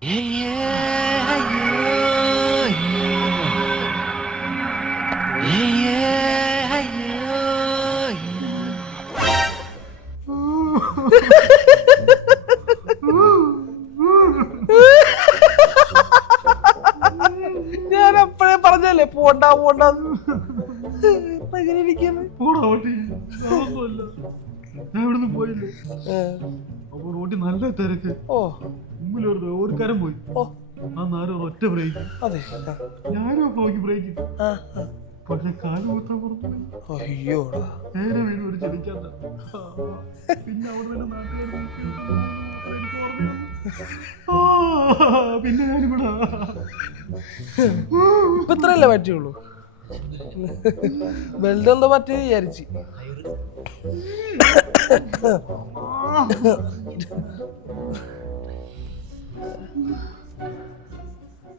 ഞാൻ അപ്പഴേ പറഞ്ഞല്ലേ പോണ്ട പോണ്ട. എങ്ങനെ ഇരിക്കുന്നു? ഞാൻ ഇവിടുന്ന് പോയില്ലേ, അപ്പൊ റോഡിൽ നല്ല തിരക്ക്. മുമ്പിൽ ഒരു കരം പോയി, ആ നേരം ഒറ്റ ബ്രേക്ക്. അതെ, ഞാനും അപ്പൊ നോക്കി ബ്രേക്ക്, പക്ഷെ കാല് കൂത്താൻ പറഞ്ഞു. അയ്യോടാ, നേരെ വീട് ഒരു ചെടിക്കാത്ത. പിന്നെ അവിടെ തന്നെ നാട്ടുകാർ പിന്നെ ഞാനിവിടെ ഇപ്പൊ ഇത്രയല്ലേ പറ്റുള്ളൂ. ബെൽറ്റ് എന്തോ പറ്റി വിചാരിച്ച്.